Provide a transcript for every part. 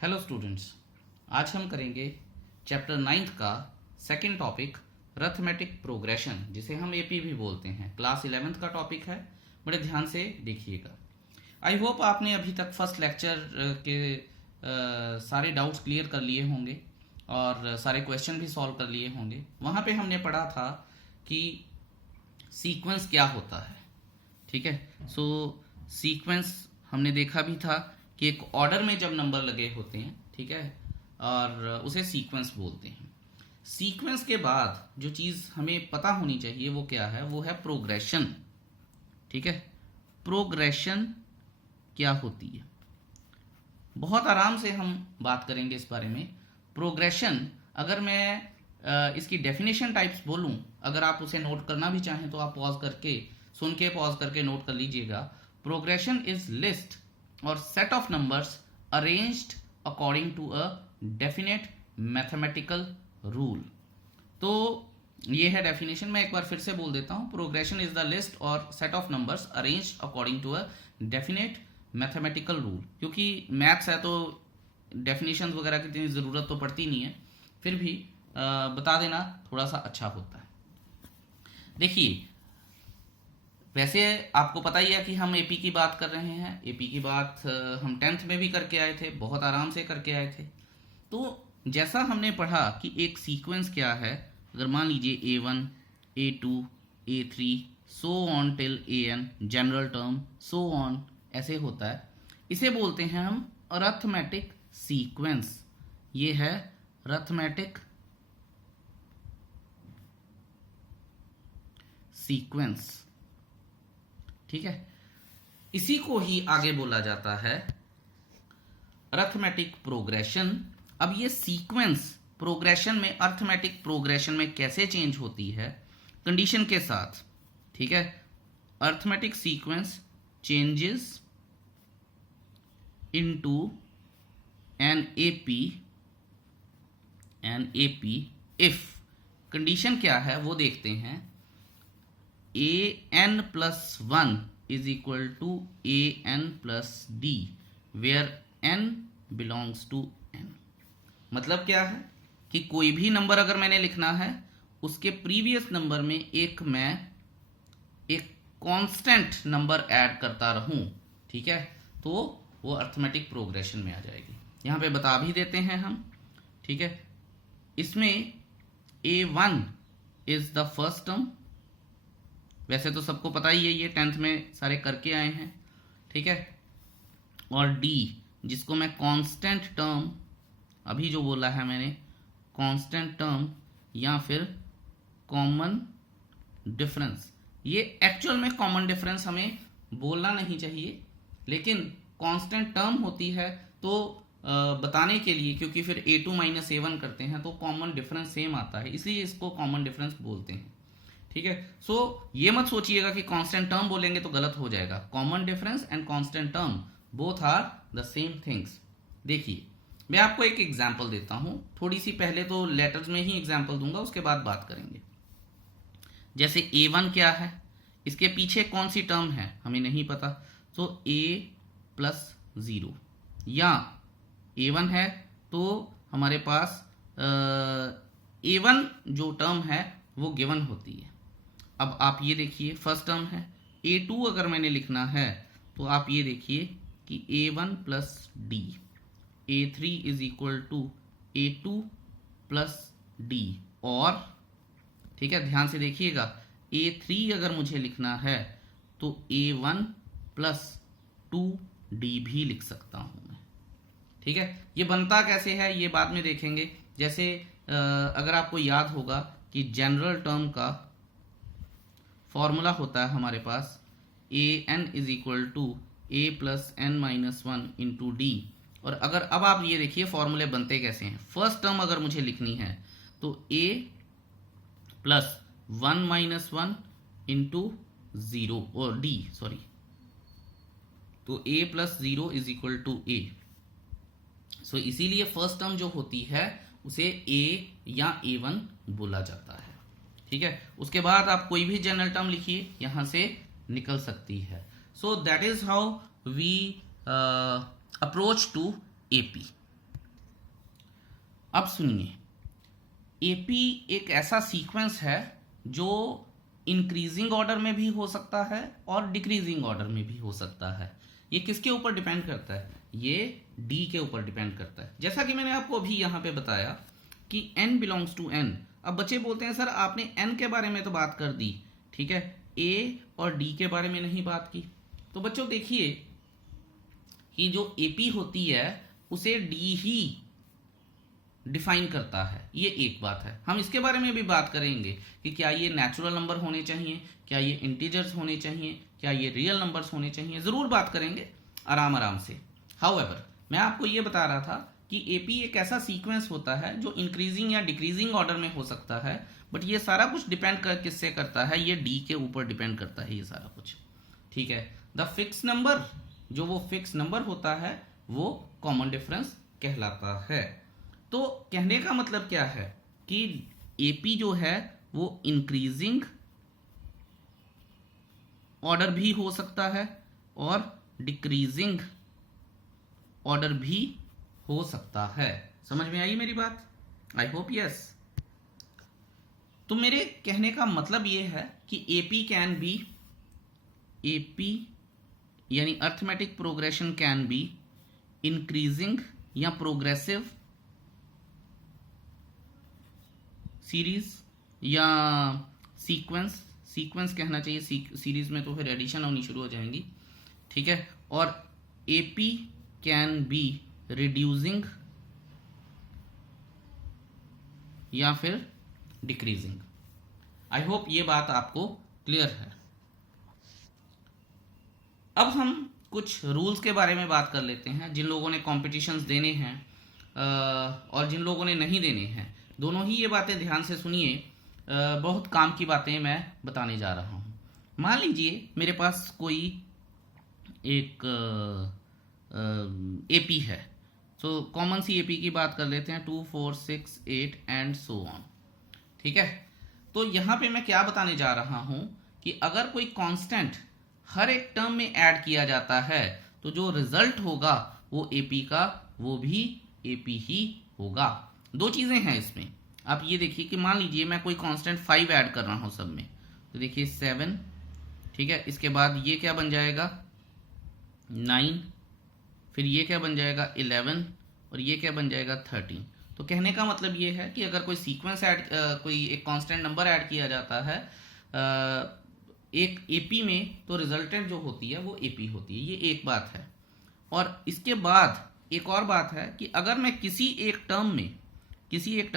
Hello students, आज हम करेंगे चैप्टर 9th का सेकंड टॉपिक अरिथमेटिक प्रोग्रेशन, जिसे हम एपी भी बोलते हैं। क्लास 11th का टॉपिक है। बड़े ध्यान से देखिएगा। आई होप आपने अभी तक फर्स्ट लेक्चर के सारे डाउट्स क्लियर कर लिए होंगे और सारे क्वेश्चन भी सॉल्व कर लिए होंगे। वहाँ पे हमने पढ़ा था कि सीक्वेंस क्या होता है। ठीक है, सो सीक्वेंस हमने देखा भी था कि एक ऑर्डर में जब नंबर लगे होते हैं, ठीक है, और उसे सीक्वेंस बोलते हैं। सीक्वेंस के बाद जो चीज़ हमें पता होनी चाहिए वो क्या है, वो है प्रोग्रेशन। ठीक है, प्रोग्रेशन क्या होती है, बहुत आराम से हम बात करेंगे इस बारे में। प्रोग्रेशन, अगर मैं इसकी डेफिनेशन टाइप्स बोलूं, अगर आप उसे नोट करना भी चाहें तो आप पॉज करके सुन के पॉज करके नोट कर लीजिएगा। Progression is list or set of numbers arranged according to a definite mathematical rule. तो ये है डेफिनेशन। मैं एक बार फिर से बोल देता हूं। Progression is the list or set of numbers arranged according to a definite mathematical rule. क्योंकि मैथ्स है तो डेफिनेशंस वगैरह की इतनी ज़रूरत तो पड़ती नहीं है, फिर भी बता देना थोड़ा सा अच्छा होता है। देखिए, वैसे आपको पता ही है कि हम एपी की बात कर रहे हैं। एपी की बात हम 10th में भी करके आए थे, बहुत आराम से करके आए थे। तो जैसा हमने पढ़ा कि एक सीक्वेंस क्या है, अगर मान लीजिए A1, A2, A3 so on till AN, general term so on ऐसे होता है, इसे बोलते हैं हम अरिथमेटिक सीक्वेंस। ये है अरिथमेटिक सीक्वेंस। ठीक है, इसी को ही आगे बोला जाता है अरिथमेटिक प्रोग्रेशन। अब ये सीक्वेंस प्रोग्रेशन में, अरिथमेटिक प्रोग्रेशन में कैसे चेंज होती है, कंडीशन के साथ। ठीक है, arithmetic sequence changes into an AP if, condition क्या है वो देखते हैं। an+1 is equal to an+d where n belongs to n। मतलब क्या है कि कोई भी नंबर अगर मैंने लिखना है, उसके प्रीवियस नंबर में मैं एक कांस्टेंट नंबर ऐड करता रहूं, ठीक है, तो वो अरिथमेटिक प्रोग्रेशन में आ जाएगी। यहां पे बता भी देते हैं हम। ठीक है, इसमें A1 is the first term. वैसे तो सबको पता ही है, ये 10th में सारे करके आए हैं। ठीक है, और D जिसको मैं कांस्टेंट टर्म, अभी जो बोला है मैंने, कांस्टेंट टर्म या फिर कॉमन डिफरेंस। ये एक्चुअल में कॉमन डिफरेंस हमें बोलना नहीं चाहिए, लेकिन कांस्टेंट टर्म होती है तो बताने के लिए, क्योंकि फिर A2 - A1 करते हैं तो कॉमन डिफरेंस सेम आता है, इसलिए इसको कॉमन डिफरेंस बोलते हैं। ठीक है, सो ये मत सोचिएगा कि कांस्टेंट टर्म बोलेंगे तो गलत हो जाएगा। Common difference and constant term both are the same things. देखिए, मैं आपको एक एग्जांपल देता हूं, थोड़ी सी पहले तो लेटर्स में ही एग्जांपल दूंगा, उसके बाद बात करेंगे। जैसे A1 क्या है, इसके पीछे कौन सी टर्म है हमें नहीं पता, तो A+0, या A1 है तो हमारे पास A1 जो टर्म है वो गिवन होती है। अब आप ये देखिए, फर्स्ट टर्म है। A2 अगर मैंने लिखना है तो आप ये देखिए कि A1+D, A3 is equal to A2+D, और ठीक है, ध्यान से देखिएगा, A3 अगर मुझे लिखना है तो A1+2D भी लिख सकता हूं मैं। ठीक है, ये बनता कैसे है ये बाद में देखेंगे। जैसे अगर आपको याद होगा कि जनरल टर्म का फॉर्मूला होता है हमारे पास an is equal to A+n-1 into d. और अगर अब आप ये देखिए फॉर्मूले बनते कैसे हैं। फर्स्ट टर्म अगर मुझे लिखनी है तो A+1-1 इंटू 0 और डी, सॉरी, तो A+0 is equal to A। So इसीलिए फर्स्ट टर्म जो होती है उसे A या A1 बोला जाता है। ठीक है, उसके बाद आप कोई भी जनरल टर्म लिखिए, यहां से निकल सकती है। So that is how we approach to AP. अब सुनिए, एपी एक ऐसा सीक्वेंस है जो इंक्रीजिंग ऑर्डर में भी हो सकता है और डिक्रीजिंग ऑर्डर में भी हो सकता है। ये किसके ऊपर डिपेंड करता है? ये डी के ऊपर डिपेंड करता है। जैसा कि मैंने आपको अभी यहाँ पे बताया कि n बिलोंग्स टू n। अब बच्चे बोलते हैं सर आपने n के बारे में तो बात कर दी, ठीक है, a और d के बारे में नहीं बात की। तो बच्चों देखिए कि जो AP होती है उसे D ही डिफाइन करता है, ये एक बात है। हम इसके बारे में भी बात करेंगे कि क्या ये नेचुरल नंबर होने चाहिए, क्या ये इंटीजर्स होने चाहिए, क्या ये रियल नंबर्स होने चाहिए, ज़रूर बात करेंगे आराम आराम से। हाउएवर मैं आपको ये बता रहा था कि एपी एक ऐसा सीक्वेंस होता है जो इंक्रीजिंग या डिक्रीजिंग ऑर्डर में हो सकता है, बट ये सारा कुछ डिपेंड किससे करता है? ये डी के ऊपर डिपेंड करता है ये सारा कुछ, ठीक है। द फिक्स नंबर, जो वो फिक्स नंबर होता है वो कॉमन डिफरेंस कहलाता है। तो कहने का मतलब क्या है कि एपी जो है वो इंक्रीजिंग ऑर्डर भी हो सकता है और डिक्रीजिंग ऑर्डर भी हो सकता है। समझ में आई मेरी बात? I hope yes. तो मेरे कहने का मतलब ये है कि एपी कैन बी, एपी यानी arithmetic progression can be increasing या प्रोग्रेसिव सीरीज या सीक्वेंस, सीक्वेंस कहना चाहिए, सीरीज में तो फिर एडिशन होनी शुरू हो जाएंगी, ठीक है। और एपी कैन बी रिड्यूसिंग या फिर डिक्रीजिंग। आई होप ये बात आपको क्लियर है। अब हम कुछ रूल्स के बारे में बात कर लेते हैं। जिन लोगों ने कॉम्पिटिशन्स देने हैं और जिन लोगों ने नहीं देने हैं, दोनों ही ये बातें ध्यान से सुनिए। बहुत काम की बातें मैं बताने जा रहा हूँ। मान लीजिए मेरे पास कोई एक एपी है, तो कॉमन सी एपी की बात कर लेते हैं, 2 4 6 8 एंड सो ऑन, ठीक है। तो यहाँ पे मैं क्या बताने जा रहा हूँ कि अगर कोई कांस्टेंट हर एक टर्म में ऐड किया जाता है तो जो रिजल्ट होगा वो एपी का वो भी एपी ही होगा। दो चीज़ें हैं इसमें। आप ये देखिए कि मान लीजिए मैं कोई कांस्टेंट 5 ऐड कर रहा हूँ सब में, तो देखिए 7, ठीक है, इसके बाद ये क्या बन जाएगा 9, फिर ये क्या बन जाएगा 11 और ये क्या बन जाएगा 13। तो कहने का मतलब ये है कि अगर कोई सीक्वेंस कोई एक कांस्टेंट नंबर ऐड किया जाता है एक एपी में, तो रिजल्टेंट जो होती है वो एपी होती है। ये एक बात है। और इसके बाद एक और बात है कि अगर मैं किसी एक टर्म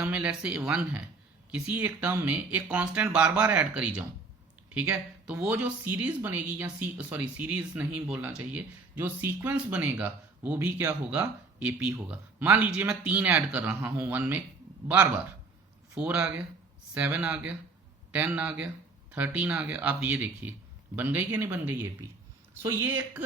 में लेट्स से 1 है, किसी एक टर्म में एक कांस्टेंट बार बार ऐड करी जाऊं, ठीक है, तो वो जो सीरीज बनेगी या सीरीज नहीं बोलना चाहिए, जो सीक्वेंस बनेगा वो भी क्या होगा? एपी होगा। मान लीजिए मैं 3 ऐड कर रहा हूं 1 में बार बार, 4 आ गया, 7 आ गया, 10 आ गया, 13 आ गया। आप ये देखिए बन गई कि नहीं बन गई एपी। सो ये एक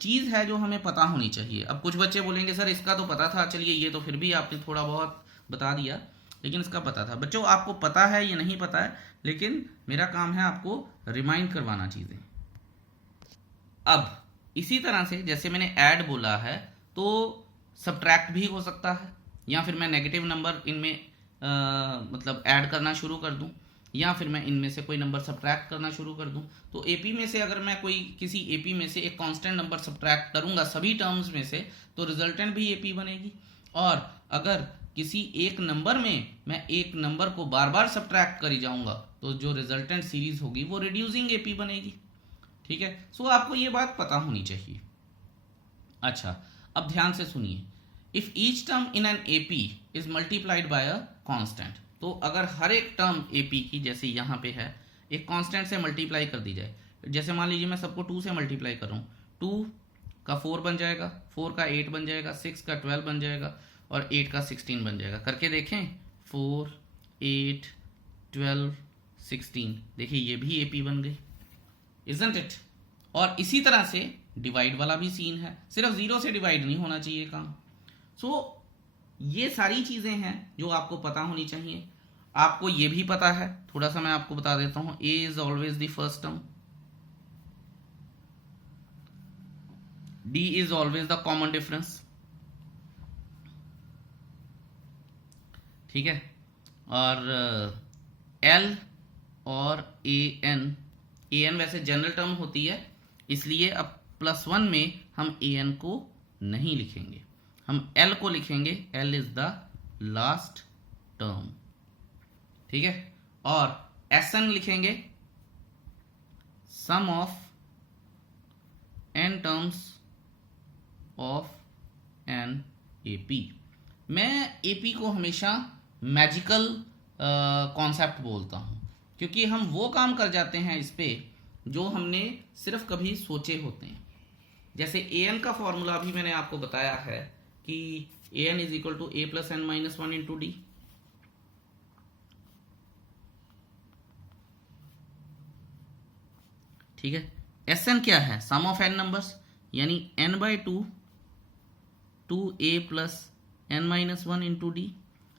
चीज़ है जो हमें पता होनी चाहिए। अब कुछ बच्चे बोलेंगे सर इसका तो पता था, चलिए ये तो फिर भी आपने थोड़ा बहुत बता दिया, लेकिन इसका पता था। बच्चों आपको पता है ये नहीं पता है, लेकिन मेरा काम है आपको रिमाइंड करवाना चीज़ें। अब इसी तरह से जैसे मैंने ऐड बोला है, तो सब्ट्रैक्ट भी हो सकता है, या फिर मैं नेगेटिव नंबर इनमें मतलब ऐड करना शुरू कर दूं, या फिर मैं इनमें से कोई नंबर सब्ट्रैक्ट करना शुरू कर दूं। तो एपी में से अगर मैं किसी एपी में से एक कांस्टेंट नंबर सब्ट्रैक्ट करूंगा सभी टर्म्स में से, तो रिजल्टेंट भी एपी बनेगी। और अगर किसी एक नंबर में मैं एक नंबर को बार बार सब्ट्रैक्ट करी जाऊंगा, तो जो रिजल्टेंट सीरीज होगी वो रिड्यूसिंग एपी बनेगी, ठीक है। सो आपको ये बात पता होनी चाहिए। अच्छा, अब ध्यान से सुनिए। If each term in an AP is multiplied by a constant, तो अगर हर एक टर्म एपी की जैसे यहाँ पे है एक कांस्टेंट से मल्टीप्लाई कर दी जाए, जैसे मान लीजिए मैं सबको 2 से मल्टीप्लाई कर रहा हूँ, 2 का 4 बन जाएगा, 4 का 8 बन जाएगा, 6 का 12 बन जाएगा और 8 का 16 बन जाएगा। करके देखें, 4 8 12 16, देखिए ये भी एपी बन गई, इजंट इट। और इसी तरह से डिवाइड वाला भी सीन है, सिर्फ 0 से डिवाइड नहीं होना चाहिए काम। सो ये सारी चीज़ें हैं जो आपको पता होनी चाहिए। आपको ये भी पता है, थोड़ा सा मैं आपको बता देता हूं, A is always the first term, D is always the common difference, ठीक है, और एल और ए एन वैसे जनरल टर्म होती है, इसलिए अब +1 में हम ए एन को नहीं लिखेंगे, हम एल को लिखेंगे। L is the last term, ठीक है। और एस एन लिखेंगे sum of N terms of N AP. मैं एपी को हमेशा मैजिकल कॉन्सेप्ट बोलता हूँ, क्योंकि हम वो काम कर जाते हैं इस पे जो हमने सिर्फ कभी सोचे होते हैं। जैसे ए एन का फॉर्मूला अभी मैंने आपको बताया है कि A N is equal to A plus N minus 1 into D. ठीक है, एस एन क्या है? सम ऑफ एन नंबर्स, यानी N by two A plus N minus 1 into D.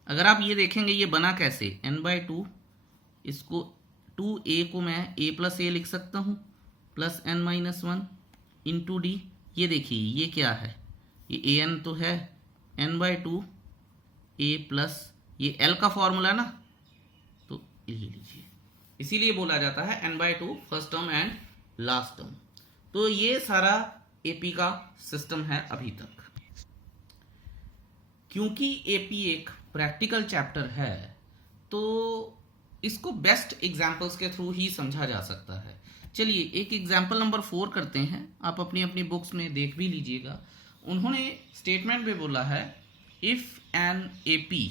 अगर आप ये देखेंगे ये बना कैसे, एन बाई टू, इसको 2a को मैं a प्लस ए लिख सकता हूँ plus N minus 1 into d. ये देखिए ये क्या है, ये ए एन तो है, n by two A plus ये l का फॉर्मूला ना, तो ये लीजिए, इसीलिए बोला जाता है n by two first term and last term. तो ये सारा एपी का सिस्टम है अभी तक। क्योंकि एपी एक प्रैक्टिकल चैप्टर है तो इसको बेस्ट एग्जाम्पल्स के थ्रू ही समझा जा सकता है। चलिए एक एग्जाम्पल नंबर 4 करते हैं, आप अपनी अपनी बुक्स में देख भी लीजिएगा। उन्होंने स्टेटमेंट में बोला है if an AP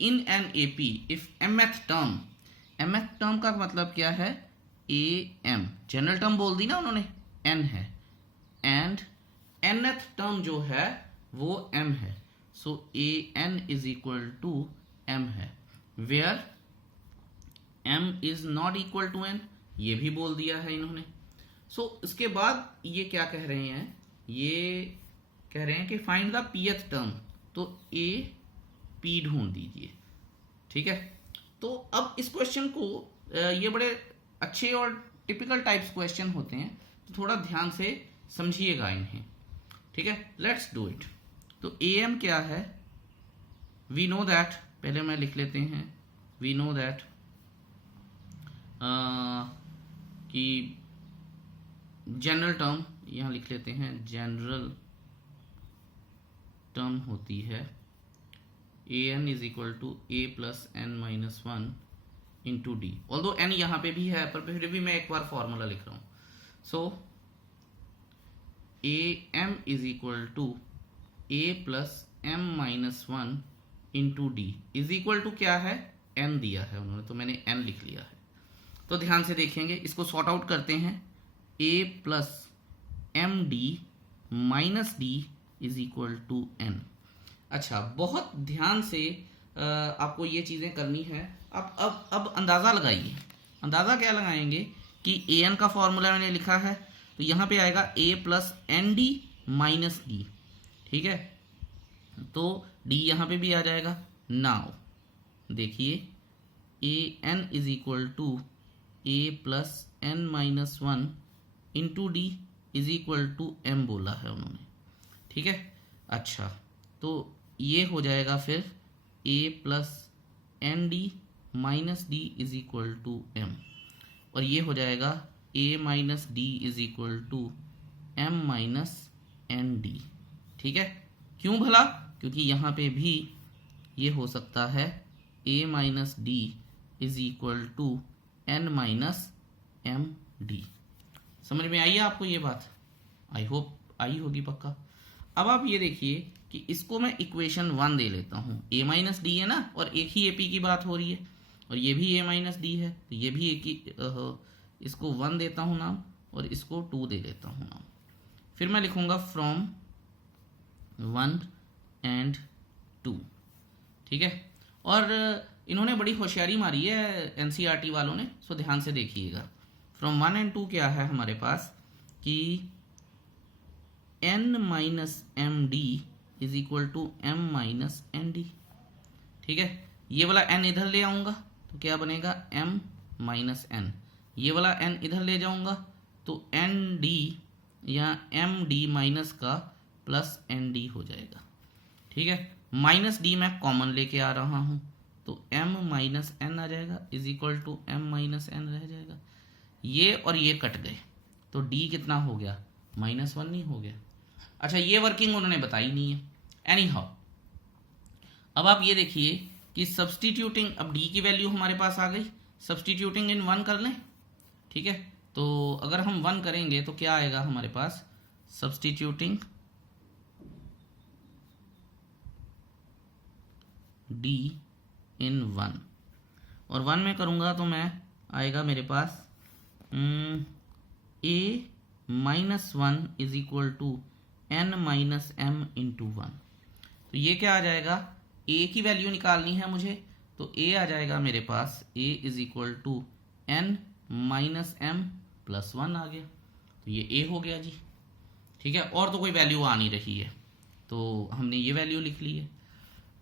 in an AP if mth term का मतलब क्या है, ए एम, जनरल टर्म बोल दी ना उन्होंने, n है, एंड nth टर्म जो है वो m है, so A N is equal to m है, where m is not equal to n, ये भी बोल दिया है इन्होंने। सो इसके बाद ये क्या कह रहे हैं, ये कह रहे हैं कि फाइंड द pth टर्म, तो a p ढूंढ दीजिए। ठीक है, तो अब इस क्वेश्चन को ये बड़े अच्छे और टिपिकल टाइप्स क्वेश्चन होते हैं, तो थोड़ा ध्यान से समझिएगा इन्हें। ठीक है, लेट्स डू इट। तो ए एम क्या है, वी नो दैट, पहले मैं लिख लेते हैं, वी नो दैट कि जनरल टर्म, यहाँ लिख लेते हैं जनरल टर्म होती है A N is equal to A plus N minus 1 into D. Although N यहाँ पे भी है पर फिर भी मैं एक बार फॉर्मूला लिख रहा हूँ। So A M is equal to A plus M minus 1 into D is equal to क्या है, एन दिया है उन्होंने, तो मैंने एन लिख लिया है। तो ध्यान से देखेंगे, इसको सॉर्ट आउट करते हैं, A plus M D minus D is equal to N. अच्छा, बहुत ध्यान से आपको ये चीज़ें करनी है। अब अंदाज़ा लगाइए, अंदाज़ा क्या लगाएंगे कि ए एन का फॉर्मूला मैंने लिखा है, तो यहाँ पे आएगा A plus N D minus D. ठीक है, तो डी यहाँ पे भी आ जाएगा। नाउ देखिए A N is equal to A plus N minus 1 into D is equal to M बोला है उन्होंने। ठीक है, अच्छा तो ये हो जाएगा फिर A plus N D minus D is equal to M, और ये हो जाएगा A minus D is equal to M minus N D. ठीक है, क्यों भला, क्योंकि यहाँ पे भी ये हो सकता है A minus D is equal to N minus M D. समझ में आई है आपको ये बात? आई होप आई होगी पक्का। अब आप ये देखिए कि इसको मैं इक्वेशन 1 दे लेता हूँ, ए माइनस डी है ना, और एक ही ए पी की बात हो रही है, और ये भी ए माइनस डी है, तो ये भी एक ही, इसको 1 देता हूँ नाम, और इसको 2 दे देता हूँ नाम। फिर मैं लिखूँगा फ्रॉम 1 एंड 2। ठीक है, और इन्होंने बड़ी होशियारी मारी है एनसीईआरटी वालों ने, सो ध्यान से देखिएगा। फ्रॉम 1 एंड 2 क्या है हमारे पास कि n minus M d is equal to M minus N D. ठीक है, ये वाला n इधर ले आऊँगा तो क्या बनेगा m माइनस n, ये वाला n इधर ले जाऊँगा तो एन डी या एम डी माइनस का प्लस एन डी हो जाएगा। ठीक है, माइनस डी मैं कॉमन लेके आ रहा हूं, तो m माइनस एन आ जाएगा is equal to m minus n रह जाएगा। ये और ये कट गए तो d कितना हो गया, -1 नहीं हो गया। अच्छा, ये वर्किंग उन्होंने बताई नहीं है। एनी हाउ, अब आप ये देखिए कि सब्सटीट्यूटिंग, अब d की वैल्यू हमारे पास आ गई, सब्सटीट्यूटिंग इन 1 कर लें, ठीक है। तो अगर हम 1 करेंगे तो क्या आएगा हमारे पास, सब्सटीट्यूटिंग d इन 1, और 1 में करूँगा तो मैं आएगा मेरे पास a minus 1 is equal to n minus m into 1। तो ये क्या आ जाएगा, a की वैल्यू निकालनी है मुझे, तो a आ जाएगा मेरे पास a is equal to n minus m plus 1 आ गया, तो ये a हो गया जी, ठीक है। और तो कोई वैल्यू आ नहीं रही है, तो हमने ये वैल्यू लिख ली है।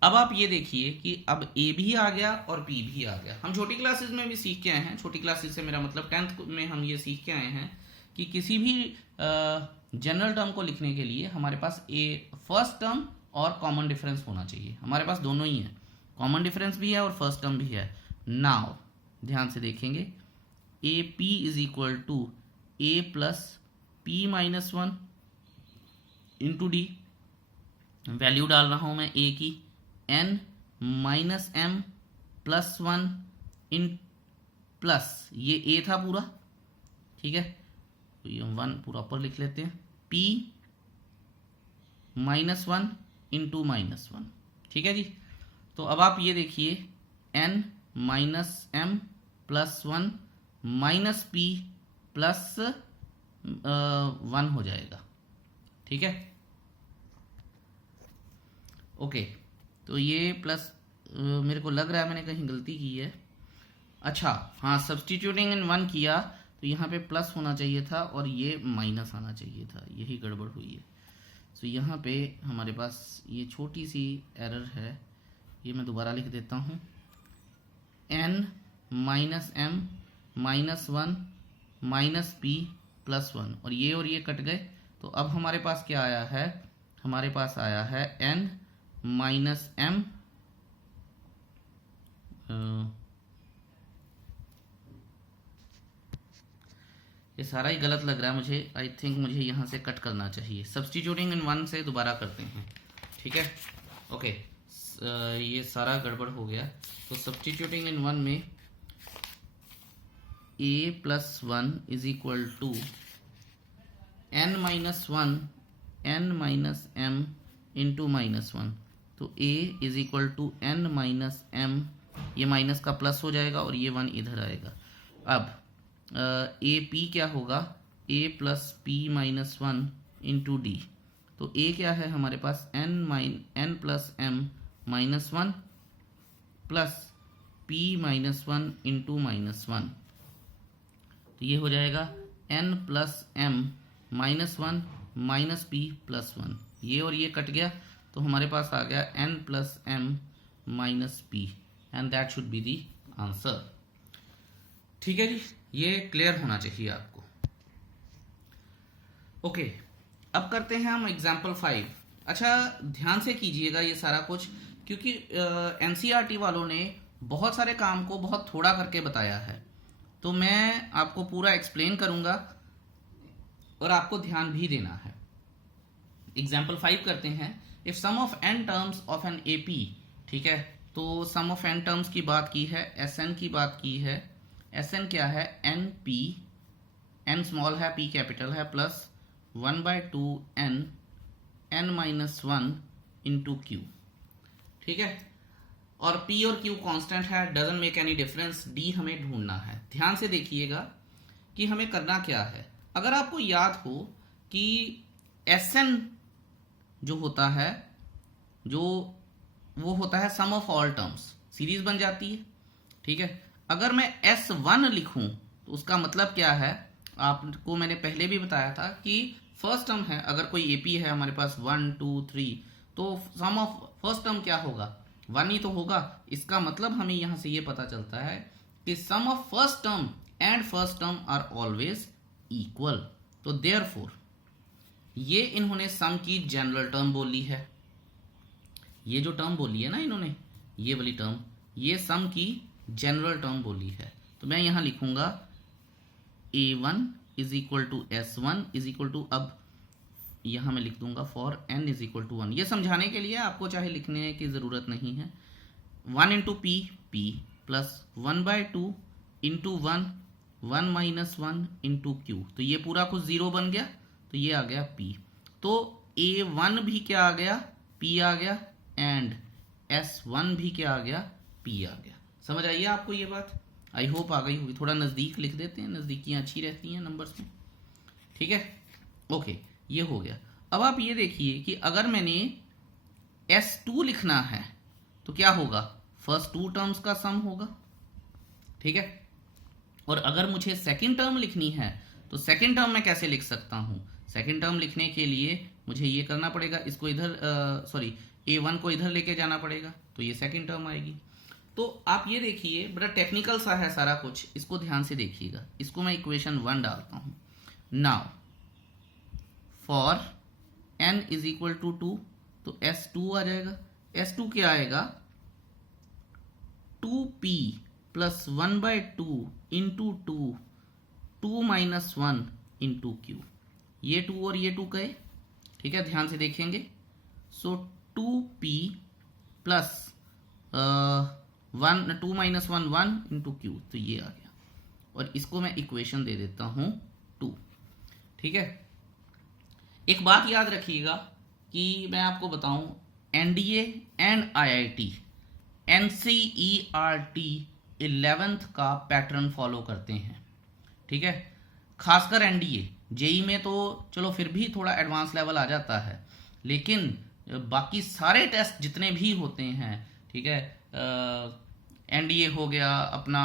अब आप ये देखिए कि अब a भी आ गया और b भी आ गया। हम छोटी क्लासेस में भी सीख के आए हैं, छोटी क्लासेस से मेरा मतलब 10th में हम ये सीख के आए हैं कि किसी भी जनरल टर्म को लिखने के लिए हमारे पास फर्स्ट टर्म और कॉमन डिफरेंस होना चाहिए। हमारे पास दोनों ही है, कॉमन डिफरेंस भी है और फर्स्ट टर्म भी है। नाउ ध्यान से देखेंगे, A P is equal to A plus P minus 1 into d, value डाल रहा हूं मैं a की, n माइनस एम प्लस 1 इन प्लस ये a था पूरा, ठीक है, तो ये 1 पूरा ऊपर लिख लेते हैं, p माइनस 1 इंटू माइनस 1, ठीक है जी। तो अब आप ये देखिए n minus m plus 1 minus p plus 1 हो जाएगा, ठीक है। ओके, तो ये प्लस मेरे को लग रहा है मैंने कहीं गलती की है। अच्छा हाँ, सब्सटीट्यूटिंग इन 1 किया तो यहाँ पे प्लस होना चाहिए था और ये माइनस आना चाहिए था, यही गड़बड़ हुई है। तो यहाँ पे हमारे पास ये छोटी सी एरर है, ये मैं दोबारा लिख देता हूँ, n minus m minus 1 minus p plus 1, और ये कट गए। तो अब हमारे पास क्या आया है, हमारे पास आया है n माइनस एम, ये सारा ही गलत लग रहा है मुझे, आई थिंक मुझे यहाँ से कट करना चाहिए। सब्सटीट्यूटिंग इन 1 से दोबारा करते हैं, ठीक है। ओके, ये सारा गड़बड़ हो गया। तो सब्सटीट्यूटिंग इन 1 में a plus 1 is equal to n minus 1 n minus m into minus 1, तो a is equal to n minus m, ये माइनस का प्लस हो जाएगा और ये 1 इधर आएगा। अब ए पी क्या होगा, a plus P minus 1 into D, तो a क्या है हमारे पास n plus m minus 1 plus p minus 1 into minus 1, तो ये हो जाएगा n plus m minus 1 minus p plus 1, ये और ये कट गया तो हमारे पास आ गया n plus m minus p, and that should be the answer, ठीक है जी। ये क्लियर होना चाहिए आपको। ओके, अब करते हैं हम एग्जाम्पल 5। अच्छा ध्यान से कीजिएगा ये सारा कुछ, क्योंकि एनसीईआरटी वालों ने बहुत सारे काम को बहुत थोड़ा करके बताया है, तो मैं आपको पूरा एक्सप्लेन करूंगा और आपको ध्यान भी देना है। एग्जाम्पल 5 करते हैं। If sum of n terms of N AP, ठीक है, तो सम ऑफ n टर्म्स की बात की है, Sn की बात की है। Sn क्या है, np, n स्मॉल है p कैपिटल है, plus 1/2 n minus 1 into Q, ठीक है। और p और q कांस्टेंट है, doesn't make any difference, d हमें ढूंढना है। ध्यान से देखिएगा कि हमें करना क्या है। अगर आपको याद हो कि Sn जो होता है, जो वो होता है sum of all terms, series बन जाती है, ठीक है। अगर मैं S1 लिखूं तो उसका मतलब क्या है, आपको मैंने पहले भी बताया था कि फर्स्ट टर्म है, अगर कोई एपी है हमारे पास 1 2 3, तो सम ऑफ फर्स्ट टर्म क्या होगा, 1 ही तो होगा। इसका मतलब हमें यहां से ये पता चलता है कि sum of first term and first term are always equal. तो देयरफॉर ये इन्होंने सम की जनरल टर्म बोली है, ये जो टर्म बोली है ना इन्होंने, ये वाली टर्म, ये सम की जनरल टर्म बोली है। तो मैं यहां लिखूंगा A1 is equal to S1 is equal to, अब यहां मैं लिख दूंगा for n is equal to 1। ये समझाने के लिए, आपको चाहे लिखने की ज़रूरत नहीं है। 1 into P, P plus 1/2 into 1, 1 minus 1 into Q. तो ये पूरा कुछ ज़ीरो बन गया, तो ये आ गया p। तो A1 भी क्या आ गया, p आ गया, एंड S1 भी क्या आ गया, p आ गया। समझ आइए आपको ये बात, आई होप आ गई होगी। थोड़ा नज़दीक लिख देते हैं, नज़दीकियाँ अच्छी रहती हैं नंबर्स में, ठीक है। ओके, ये हो गया। अब आप ये देखिए कि अगर मैंने S2 लिखना है तो क्या होगा, फर्स्ट टू टर्म्स का सम होगा, ठीक है। और अगर मुझे सेकंड टर्म लिखनी है तो सेकंड टर्म मैं कैसे लिख सकता हूं, सेकंड टर्म लिखने के लिए मुझे ये करना पड़ेगा, इसको इधर सॉरी A1 को इधर लेके जाना पड़ेगा, तो ये सेकंड टर्म आएगी। तो आप ये देखिए, बड़ा टेक्निकल सा है सारा कुछ, इसको ध्यान से देखिएगा। इसको मैं इक्वेशन 1 डालता हूं। Now for n is equal to 2, तो S2 आ जाएगा। S2 क्या आएगा, 2p plus 1/2 into 2, 2 minus 1 into q. ये 2 और ये 2 गए, ठीक है, ध्यान से देखेंगे। सो 2p plus 2 minus 1, 1 into Q, तो ये आ गया। और इसको मैं इक्वेशन दे देता हूं 2, ठीक है। एक बात याद रखिएगा कि मैं आपको बताऊं, NDA and IIT NCERT 11th का पैटर्न फॉलो करते हैं, ठीक है। खासकर NDA, जेई में तो चलो फिर भी थोड़ा एडवांस लेवल आ जाता है, लेकिन बाकी सारे टेस्ट जितने भी होते हैं, ठीक है, NDA हो गया अपना,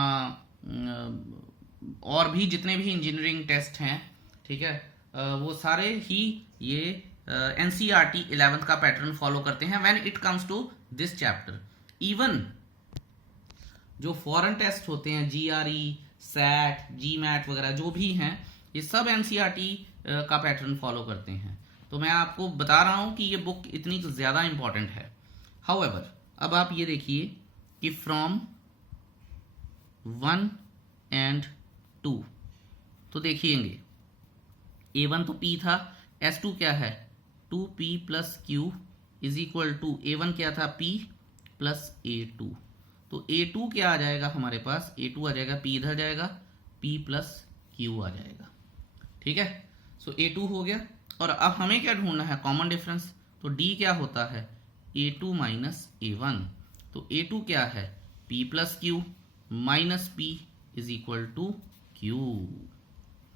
और भी जितने भी इंजीनियरिंग टेस्ट हैं, ठीक है, वो सारे ही ये NCERT 11th का पैटर्न फॉलो करते हैं when it comes to this chapter. Even जो फॉरेन टेस्ट होते हैं, GRE, SAT, GMAT वगैरह जो भी हैं, ये सब NCERT का पैटर्न फॉलो करते हैं। तो मैं आपको बता रहा हूं कि ये बुक इतनी ज़्यादा इंपॉर्टेंट है। हाउएवर, अब आप ये देखिए कि फ्रॉम 1 एंड 2, तो देखिएंगे A1 तो P था, S2 क्या है, 2p plus q is equal to, A1 क्या था, P प्लस A2। तो A2 क्या आ जाएगा हमारे पास, A2 आ जाएगा, P इधर जाएगा, P प्लस क्यू आ जाएगा, ठीक है। सो A2 हो गया। और अब हमें क्या ढूंढना है, कॉमन डिफरेंस। तो D क्या होता है, A2 माइनस A1। तो A2 क्या है, P plus q minus P is equal to q.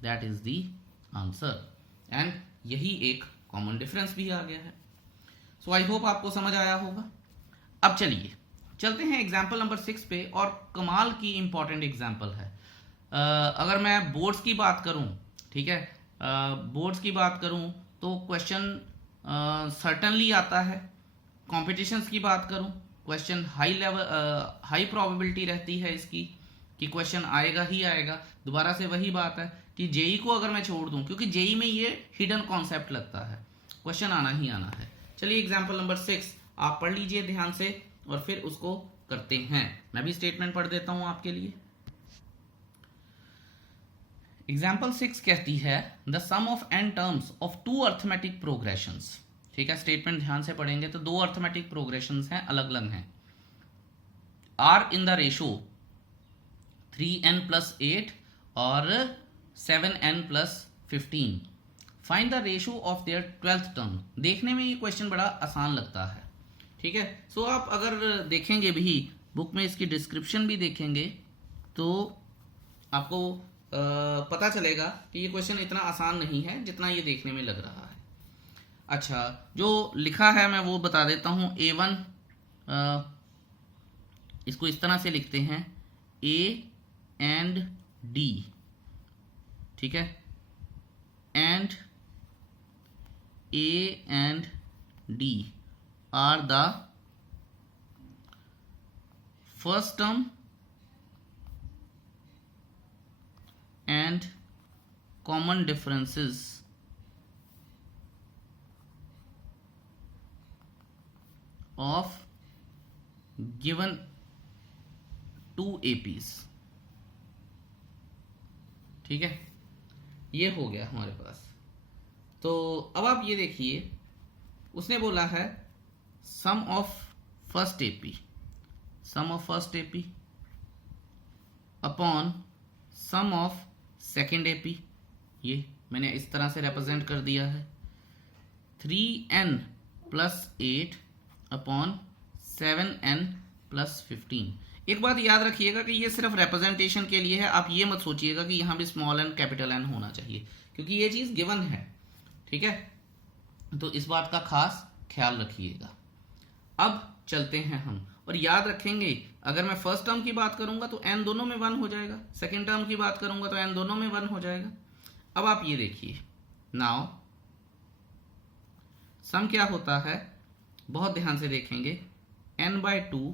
That is the answer, and यही एक कॉमन डिफरेंस भी आ गया है। सो आई होप आपको समझ आया होगा। अब चलिए चलते हैं एग्जाम्पल नंबर 6 पे, और कमाल की इंपॉर्टेंट एग्जाम्पल है। अगर मैं बोर्ड्स की बात करूं, ठीक है, बोर्ड्स की बात करूं तो क्वेश्चन सर्टनली आता है। कॉम्पिटिशन्स की बात करूं, question high level, high probability रहती है इसकी कि क्वेश्चन आएगा ही आएगा। दोबारा से वही बात है कि जेई को अगर मैं छोड़ दूं, क्योंकि जेई में ये हिडन कॉन्सेप्ट लगता है, क्वेश्चन आना ही आना है। चलिए एग्जाम्पल नंबर 6 आप पढ़ लीजिए ध्यान से, और फिर उसको करते हैं। मैं भी स्टेटमेंट पढ़ देता हूं आपके लिए। एग्जाम्पल 6 कहती है, the sum of n terms of 2 arithmetic progressions. ठीक है, स्टेटमेंट ध्यान से पढ़ेंगे तो 2 अर्थमेटिक प्रोग्रेशंस हैं, अलग अलग हैं। Are in the ratio 3n plus 8 और 7n plus 15। Find the ratio of their 12th term. देखने में ये क्वेश्चन बड़ा आसान लगता है, ठीक है। सो आप अगर देखेंगे भी, बुक में इसकी डिस्क्रिप्शन भी देखेंगे, तो आपको पता चलेगा कि ये क्वेश्चन इतना आसान नहीं है जितना ये देखने में लग रहा है। अच्छा, जो लिखा है मैं वो बता देता हूँ। A1 इसको इस तरह से लिखते हैं, A एंड D, ठीक है, and A and D are the first term and common differences of given 2 APs। ठीक है, ये हो गया हमारे पास। तो अब आप ये देखिए, उसने बोला है sum of first AP, sum of first AP upon sum of second AP। ये मैंने इस तरह से रिप्रेजेंट कर दिया है 3n + 8 अपॉन 7n + 15। एक बात याद रखिएगा कि ये सिर्फ रिप्रेजेंटेशन के लिए है, आप ये मत सोचिएगा कि यहाँ भी स्मॉल n कैपिटल N होना चाहिए, क्योंकि ये चीज़ गिवन है। ठीक है, तो इस बात का खास ख्याल रखिएगा। अब चलते हैं हम, और याद रखेंगे अगर मैं फर्स्ट टर्म की बात करूंगा तो n दोनों में 1 हो जाएगा, सेकेंड टर्म की बात करूंगा तो n दोनों में 1 हो जाएगा। अब आप ये देखिए, नाउ सम क्या होता है, बहुत ध्यान से देखेंगे, n/2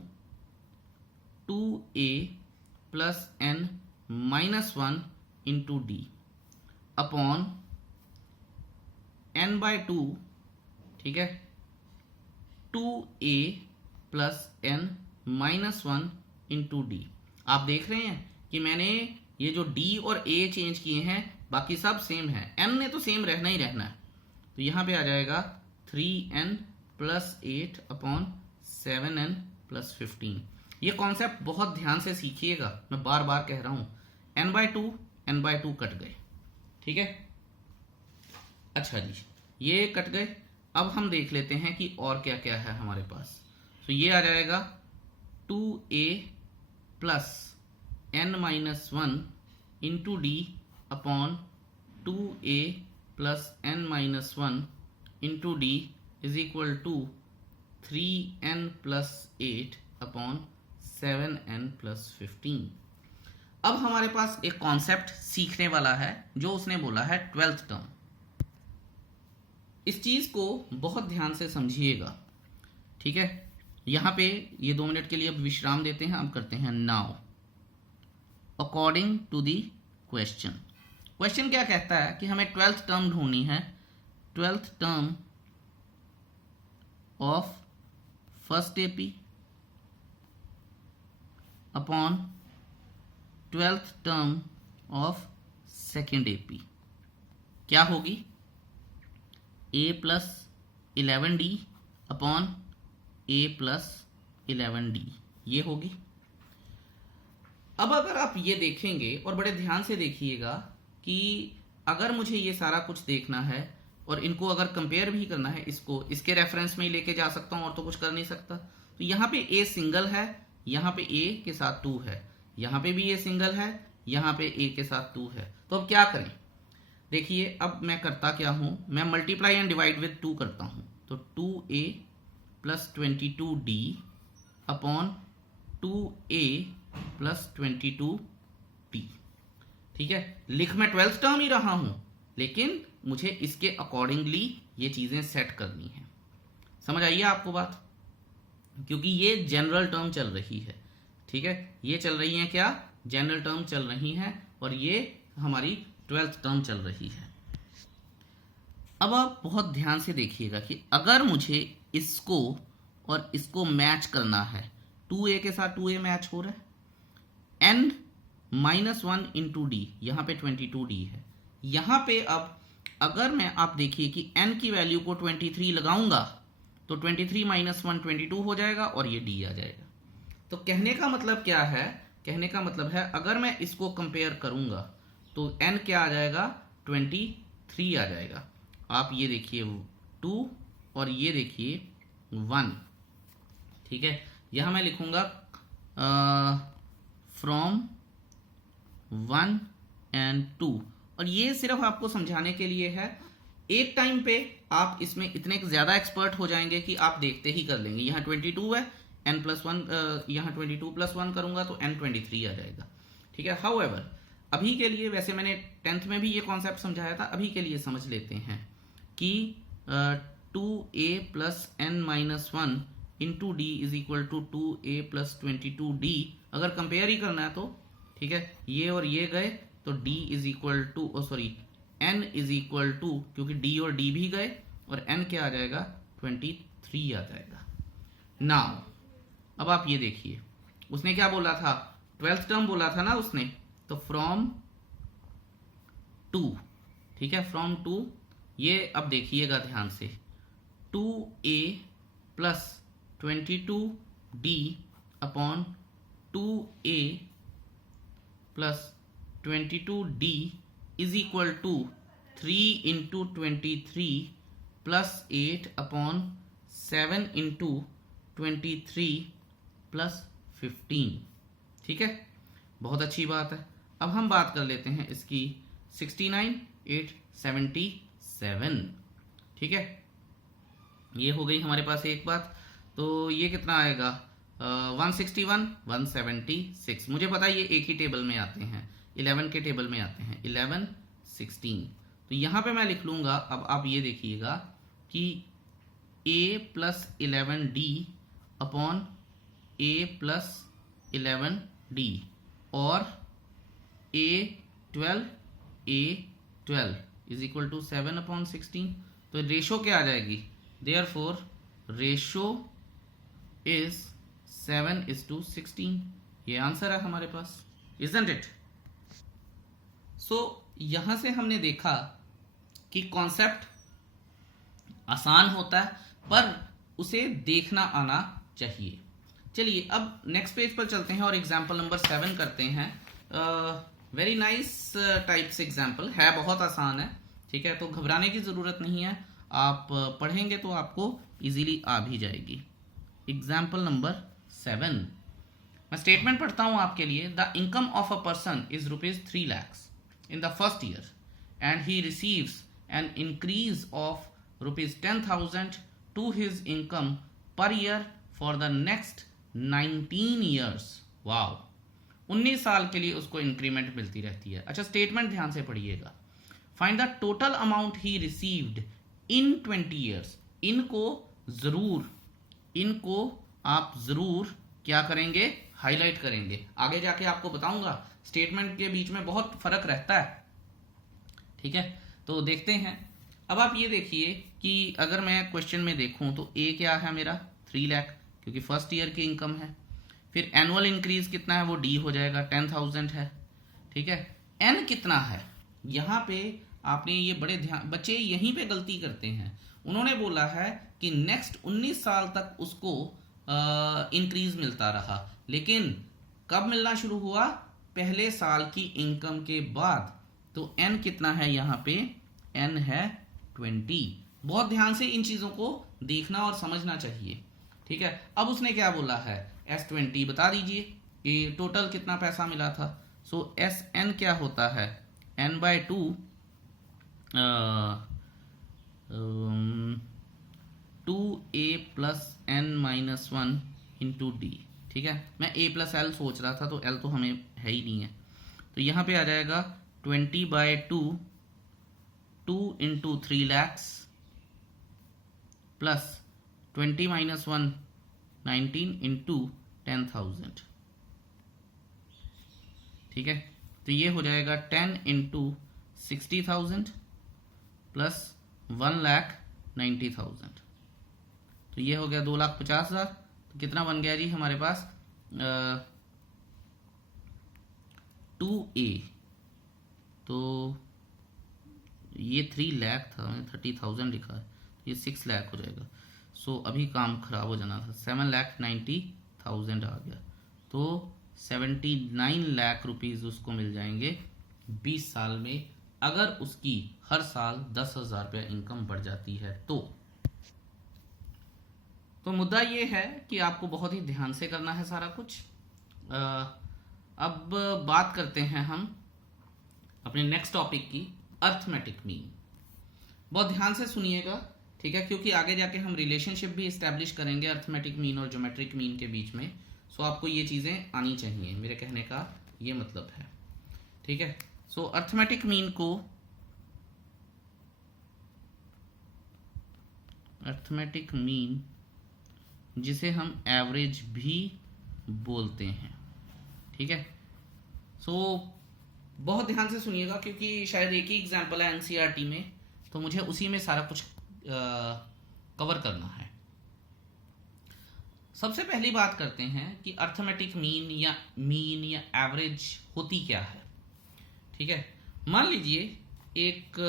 2a + n - 1 × d upon n/2, ठीक है, 2a + n - 1 × d। आप देख रहे हैं कि मैंने ये जो d और a चेंज किए हैं, बाकी सब सेम है, n ने तो सेम रहना ही रहना है। तो यहां पे आ जाएगा 3n + 8 अपॉन 7n + 15। ये कॉन्सेप्ट बहुत ध्यान से सीखिएगा, मैं बार बार कह रहा हूं, n/2 कट गए। ठीक है, अच्छा जी, ये कट गए। अब हम देख लेते हैं कि और क्या क्या है हमारे पास। तो ये आ जाएगा 2a + n - 1 × d upon 2a + n - 1 × d = 3n + 8 upon 7n + 15। अब हमारे पास एक कॉन्सेप्ट सीखने वाला है जो उसने बोला है 12th टर्म। इस चीज को बहुत ध्यान से समझिएगा। ठीक है, यहां पे ये 2 मिनट के लिए अब विश्राम देते हैं, अब करते हैं now according to the question. Question क्या कहता है कि हमें 12th टर्म ढूंढनी है, 12th term of first AP upon 12th term of second AP। क्या होगी, a + 11d upon a + 11d, ये होगी। अब अगर आप ये देखेंगे और बड़े ध्यान से देखिएगा कि अगर मुझे ये सारा कुछ देखना है और इनको अगर कंपेयर भी करना है, इसको इसके रेफरेंस में ही लेके जा सकता हूं और तो कुछ कर नहीं सकता। तो यहाँ पे a सिंगल है, यहाँ पे a के साथ 2 है, यहाँ पे भी a सिंगल है, यहाँ पे a के साथ 2 है। तो अब क्या करें, देखिए अब मैं करता क्या हूं, मैं मल्टीप्लाई एंड डिवाइड विद 2 करता हूं। तो 2a + 22d upon 2a + 22d। ठीक है, लिख मैं 12th टर्म ही रहा हूं, लेकिन मुझे इसके अकॉर्डिंगली ये चीजें सेट करनी है। समझ आइए आपको बात, क्योंकि ये जनरल टर्म चल रही है। ठीक है, ये चल रही है क्या, जनरल टर्म चल रही है, और ये हमारी 12th टर्म चल रही है। अब आप बहुत ध्यान से देखिएगा कि अगर मुझे इसको और इसको मैच करना है, 2a के साथ 2a मैच हो रहा है, n - 1 × d, यहाँ पे 22d है। यहाँ पे अब अगर मैं, आप देखिए कि n की वैल्यू को 23 लगाऊंगा तो 23 - 1 22 हो जाएगा और ये d आ जाएगा। तो कहने का मतलब क्या है, कहने का मतलब है अगर मैं इसको कंपेयर करूंगा तो n क्या आ जाएगा, 23 आ जाएगा। आप ये देखिए 2 और ये देखिए 1। ठीक है, यहां मैं लिखूंगा फ्रॉम 1 and 2, और ये सिर्फ आपको समझाने के लिए है। एक टाइम पे आप इसमें इतने ज्यादा एक्सपर्ट हो जाएंगे कि आप देखते ही कर लेंगे। यहाँ 22 है, n + 1, यहाँ 22 + 1 करूंगा तो n 23 आ जाएगा। ठीक है, हाउएवर अभी के लिए, वैसे मैंने 10th में भी ये कॉन्सेप्ट समझाया था, अभी के लिए समझ लेते हैं कि 2a + n - 1 × d = 2a + 22d। अगर कंपेयर ही करना है तो ठीक है, ये और ये गए तो d n क्योंकि d और d भी गए और n क्या आ जाएगा, 23 आ जाएगा। नाउ अब आप ये देखिए, उसने क्या बोला था, 12th टर्म बोला था ना उसने, तो फ्रॉम 2, ठीक है, फ्रॉम 2, ये अब देखिएगा ध्यान से, 2a plus 22d upon 2a plus 22d is equal to 3 into 23 plus 8 upon 7 into 23 plus 15, ठीक है, बहुत अच्छी बात है। अब हम बात कर लेते हैं इसकी 69,877, ठीक है, ये हो गई हमारे पास एक बात। तो ये कितना आएगा, 161, 176, मुझे पता है ये एक ही टेबल में आते हैं, 11 के टेबल में आते हैं, 11, 16, तो यहाँ पे मैं लिख लूँगा। अब आप ये देखिएगा कि a plus 11d upon a plus 11d और a12 is equal to 7 upon 16, तो रेशो क्या आ जाएगी, देयरफॉर रेशो इज 7:16, ये आंसर है हमारे पास, इजंट इट। सो यहां से हमने देखा कि कॉन्सेप्ट आसान होता है पर उसे देखना आना चाहिए। चलिए अब नेक्स्ट पेज पर चलते हैं और एग्जाम्पल नंबर 7 करते हैं। वेरी नाइस टाइप्स एग्जाम्पल है, बहुत आसान है, ठीक है, तो घबराने की ज़रूरत नहीं है, आप पढ़ेंगे तो आपको इजीली आ भी जाएगी। एग्जाम्पल नंबर 7, मैं स्टेटमेंट पढ़ता हूं आपके लिए। The income of a person is ₹3 lakhs in the first year and he receives an increase of ₹10,000 to his income per year for the next 19 years. Wow, 19 साल के लिए उसको इंक्रीमेंट मिलती रहती है। अच्छा, स्टेटमेंट ध्यान से पढ़िएगा। Find the total amount he received in 20 years। इनको आप जरूर क्या करेंगे, हाईलाइट करेंगे, आगे जाके आपको बताऊंगा स्टेटमेंट के बीच में बहुत फर्क रहता है, ठीक है, तो देखते हैं। अब आप ये देखिए कि अगर मैं क्वेश्चन में देखूं तो ए क्या है मेरा, 3 लाख, क्योंकि फर्स्ट ईयर की इनकम है। फिर एनुअल इंक्रीज कितना है, वो डी हो जाएगा, 10,000 है, ठीक है। एन कितना है, यहाँ पे आपने ये बड़े ध्यान, बच्चे यहीं पे गलती करते हैं। उन्होंने बोला है कि नेक्स्ट 19 साल तक उसको इंक्रीज मिलता रहा, लेकिन कब मिलना शुरू हुआ, पहले साल की इनकम के बाद। तो एन कितना है यहाँ पे, एन है 20। बहुत ध्यान से इन चीजों को देखना और समझना चाहिए, ठीक है। अब उसने क्या बोला है, S20 बता दीजिए कि टोटल कितना पैसा मिला था। सो एस एन क्या होता है, n/2 2a plus n-1 into D, ठीक है। मैं a प्लस एल सोच रहा था, तो l तो हमें है ही नहीं है, तो यहाँ पे आ जाएगा 20/2 2 इंटू 3 lakhs प्लस 20 - 1 19 इंटू 10,000, ठीक है। तो ये हो जाएगा 10 इंटू 60,000 प्लस 1,90,000, तो ये हो गया 2,50,000। तो कितना बन गया जी हमारे पास, 2a, तो ये 3 लाख था, मैंने 30,000 लिखा है, ये 6 लाख हो जाएगा। सो अभी काम खराब हो जाना था, 7,90,000 आ गया, तो 79 लाख रुपीज़ उसको मिल जाएंगे 20 साल में, अगर उसकी हर साल 10,000 रुपया इनकम बढ़ जाती है। तो मुद्दा ये है कि आपको बहुत ही ध्यान से करना है सारा कुछ। अब बात करते हैं हम अपने नेक्स्ट टॉपिक की, अर्थमेटिक मीन। बहुत ध्यान से सुनिएगा, ठीक है, क्योंकि आगे जाके हम रिलेशनशिप भी इस्टेब्लिश करेंगे अर्थमेटिक मीन और ज्योमेट्रिक मीन के बीच में। सो आपको ये चीज़ें आनी चाहिए, मेरे कहने का ये मतलब है, ठीक है। सो अर्थमेटिक मीन को, अर्थमेटिक मीन जिसे हम एवरेज भी बोलते हैं, ठीक है। सो बहुत ध्यान से सुनिएगा, क्योंकि शायद एक ही एग्जाम्पल है एनसीईआरटी में, तो मुझे उसी में सारा कुछ कवर करना है। सबसे पहली बात करते हैं कि अर्थमेटिक मीन या एवरेज होती क्या है। ठीक है, मान लीजिए एक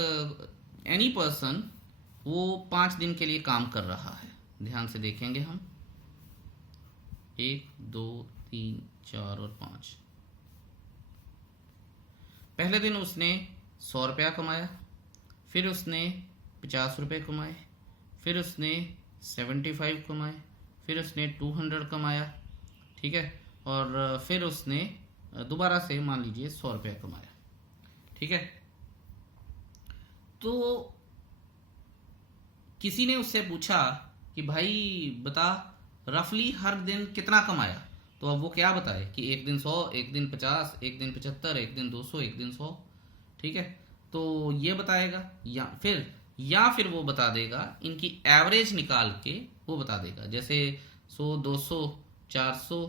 एनी पर्सन वो 5 दिन के लिए काम कर रहा है। ध्यान से देखेंगे हम, 1 2 3 4 और 5। पहले दिन उसने 100 रुपया कमाया, फिर उसने 50 रुपये कमाए, फिर उसने 75 कमाए, फिर उसने 200 कमाया। ठीक है, और फिर उसने दोबारा से मान लीजिए 100 रुपया कमाया। ठीक है, तो किसी ने उससे पूछा कि भाई बता रफली हर दिन कितना कमाया। तो अब वो क्या बताए कि एक दिन 100, एक दिन 50, एक दिन 75, एक दिन 200, एक दिन 100। ठीक है, तो ये बताएगा या फिर वो बता देगा इनकी एवरेज निकाल के वो बता देगा, जैसे 100, 200, 400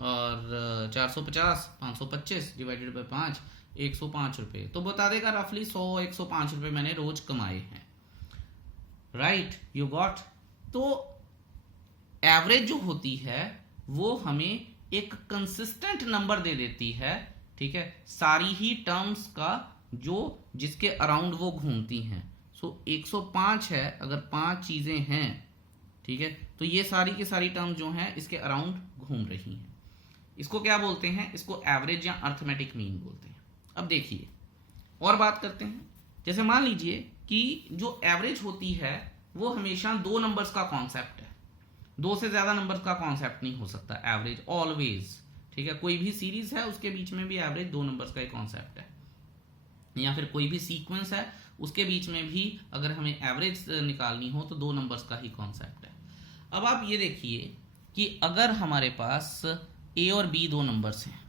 और 450, 525 डिवाइडेड बाय 5, 105 रुपये। तो बता देगा रफली 100, 105 रुपये मैंने रोज कमाए हैं। Right, you got. तो एवरेज जो होती है वो हमें एक कंसिस्टेंट नंबर दे देती है। ठीक है, सारी ही टर्म्स का जो जिसके अराउंड वो घूमती हैं। सो 105 है, अगर 5 चीजें हैं, ठीक है, तो ये सारी की सारी टर्म जो हैं इसके अराउंड घूम रही हैं। इसको क्या बोलते हैं? इसको एवरेज या अर्थमेटिक मीन बोलते हैं। अब देखिए और बात करते हैं। जैसे मान लीजिए कि जो एवरेज होती है वो हमेशा 2 नंबर्स का कॉन्सेप्ट है। 2 से ज्यादा नंबर्स का कॉन्सेप्ट नहीं हो सकता एवरेज, ऑलवेज। ठीक है, कोई भी सीरीज है उसके बीच में भी एवरेज 2 नंबर्स का ही कॉन्सेप्ट है, या फिर कोई भी सीक्वेंस है उसके बीच में भी अगर हमें एवरेज निकालनी हो तो 2 नंबर्स का ही कॉन्सेप्ट है। अब आप ये देखिए कि अगर हमारे पास ए और बी 2 नंबर्स हैं,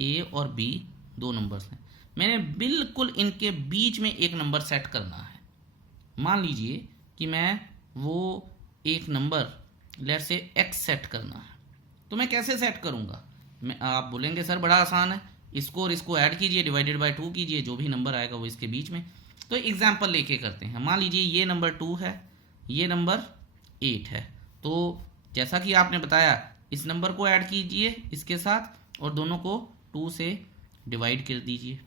ए और बी 2 नंबर्स हैं, मैंने बिल्कुल इनके बीच में एक नंबर सेट करना है। मान लीजिए कि मैं वो एक नंबर लेट से एक्स सेट करना है, तो मैं कैसे सेट करूंगा? आप बोलेंगे सर बड़ा आसान है, इसको और इसको ऐड कीजिए, डिवाइडेड बाय 2 कीजिए, जो भी नंबर आएगा वो इसके बीच में। तो एग्जाम्पल लेके करते हैं। मान लीजिए ये नंबर 2 है, ये नंबर 8 है। तो जैसा कि आपने बताया इस नंबर को ऐड कीजिए इसके साथ और दोनों को 2 से डिवाइड कर दीजिए,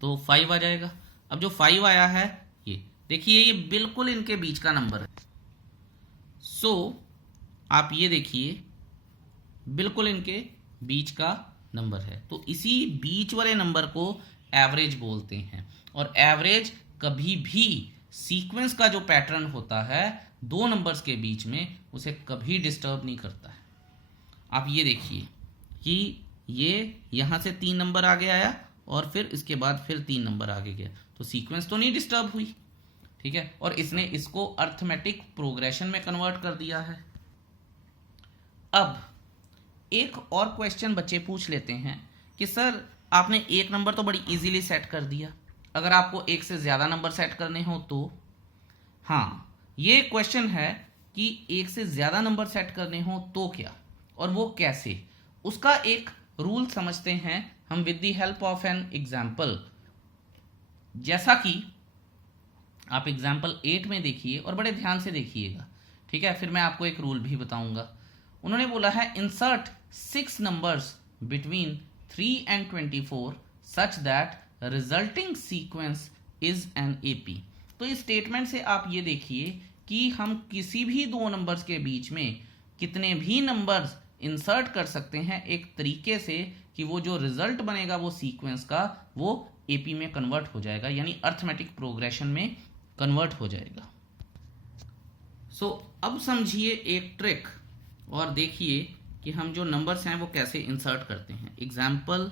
तो 5 आ जाएगा। अब जो 5 आया है ये देखिए, ये बिल्कुल इनके बीच का नंबर है। सो आप ये देखिए बिल्कुल इनके बीच का नंबर है, तो इसी बीच वाले नंबर को एवरेज बोलते हैं। और एवरेज कभी भी सीक्वेंस का जो पैटर्न होता है 2 नंबर्स के बीच में, उसे कभी डिस्टर्ब नहीं करता है। आप ये देखिए कि ये यहां से 3 नंबर आगे आया और फिर इसके बाद फिर 3 नंबर आगे गया, तो सीक्वेंस तो नहीं डिस्टर्ब हुई। ठीक है, और इसने इसको अर्थमेटिक प्रोग्रेशन में कन्वर्ट कर दिया है। अब एक और क्वेश्चन बच्चे पूछ लेते हैं कि सर आपने एक नंबर तो बड़ी इजीली सेट कर दिया, अगर आपको एक से ज्यादा नंबर सेट करने हो तो? हाँ, ये क्वेश्चन है कि एक से ज्यादा नंबर सेट करने हो तो क्या और वो कैसे, उसका एक रूल समझते हैं हम with the help of an example. जैसा कि आप एग्जाम्पल 8 में देखिए और बड़े ध्यान से देखिएगा। ठीक है, फिर मैं आपको एक रूल भी बताऊंगा। उन्होंने बोला है insert 6 numbers between 3 and 24 such that resulting sequence is an AP. तो इस स्टेटमेंट से आप ये देखिए कि हम किसी भी 2 नंबर्स के बीच में कितने भी नंबर्स इंसर्ट कर सकते हैं एक तरीके से कि वो जो रिजल्ट बनेगा वो सीक्वेंस का वो एपी में कन्वर्ट हो जाएगा, यानी अर्थमेटिक प्रोग्रेशन में कन्वर्ट हो जाएगा। सो अब समझिए एक ट्रिक और देखिए कि हम जो नंबर्स हैं वो कैसे इंसर्ट करते हैं। एग्जाम्पल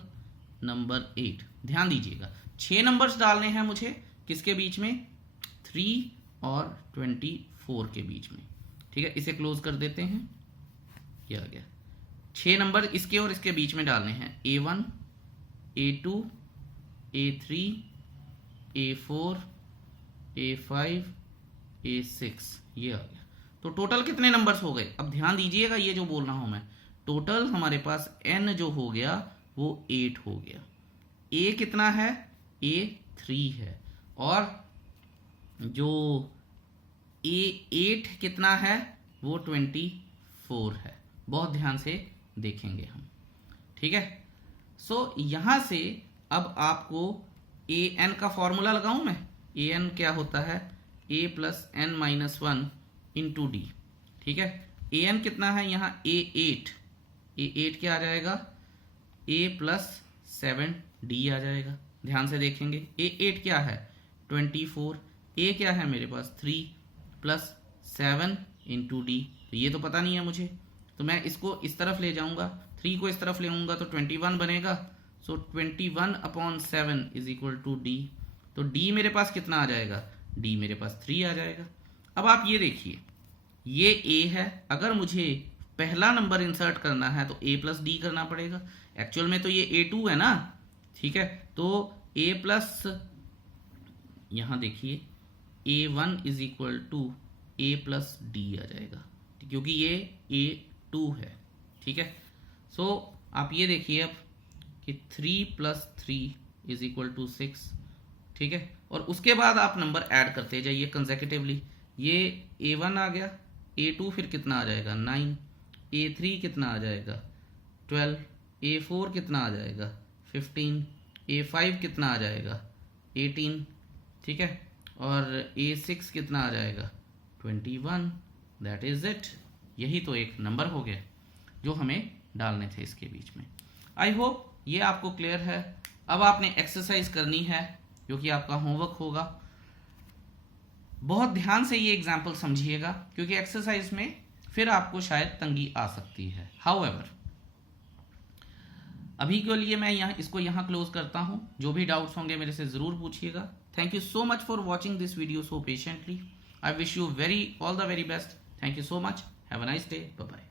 नंबर 8, ध्यान दीजिएगा 6 नंबर्स डालने हैं मुझे, किसके बीच में? 3 और 24 के बीच में। ठीक है, इसे क्लोज कर देते हैं, ये आ गया। 6 नंबर इसके और इसके बीच में डालने हैं, A1, A2, A3, A4, A5, A6, ये आ गया। तो टोटल कितने नंबर्स हो गए? अब ध्यान दीजिएगा ये जो बोल रहा हूं मैं, टोटल हमारे पास n जो हो गया वो 8 हो गया। a कितना है? a 3 है। और जो a 8 कितना है? वो 24 है। बहुत ध्यान से देखेंगे हम, ठीक है। सो यहाँ से अब आपको ए एन का फॉर्मूला लगाऊं मैं। ए एन क्या होता है, A plus N minus 1 into D, ठीक है। ए एन कितना है यहाँ, ए8 क्या आ जाएगा, ए प्लस 7 डी आ जाएगा। ध्यान से देखेंगे, ए8 क्या है 24, ए क्या है मेरे पास 3 प्लस 7 इंटू डी, तो ये तो पता नहीं है मुझे, तो मैं इसको इस तरफ ले जाऊंगा, 3 को इस तरफ ले आऊंगा तो 21 बनेगा। सो 21/7 इज इक्वल टू डी, तो डी मेरे पास कितना आ जाएगा, डी मेरे पास 3 आ जाएगा। अब आप ये देखिए, ये ए है, अगर मुझे पहला नंबर इंसर्ट करना है तो ए प्लस डी करना पड़ेगा। एक्चुअल में तो ये A2 है ना, ठीक है। तो ए प्लस, यहां देखिए A1 is equal to A plus D आ जाएगा, क्योंकि ये A2 है, ठीक है। सो आप ये देखिए अब कि 3 + 3 इज इक्वल टू 6, ठीक है। और उसके बाद आप नंबर ऐड करते जाइए कंसेक्यूटिवली। ये A1 आ गया, A2 फिर कितना आ जाएगा 9, A3 कितना आ जाएगा 12, A4 कितना आ जाएगा 15, A5 कितना आ जाएगा 18, ठीक है। और A6 कितना आ जाएगा 21। दैट इज इट, यही तो एक नंबर हो गया जो हमें डालने थे इसके बीच में। आई होप ये आपको क्लियर है। अब आपने एक्सरसाइज करनी है जो कि आपका होमवर्क होगा। बहुत ध्यान से ये एग्जाम्पल समझिएगा, क्योंकि एक्सरसाइज में फिर आपको शायद तंगी आ सकती है। हाउएवर अभी के लिए मैं इसको यहाँ क्लोज करता हूँ। जो भी डाउट्स होंगे मेरे से ज़रूर पूछिएगा। Thank you so much for watching this video so patiently. I wish you all the very best. Thank you so much. Have a nice day. Bye bye.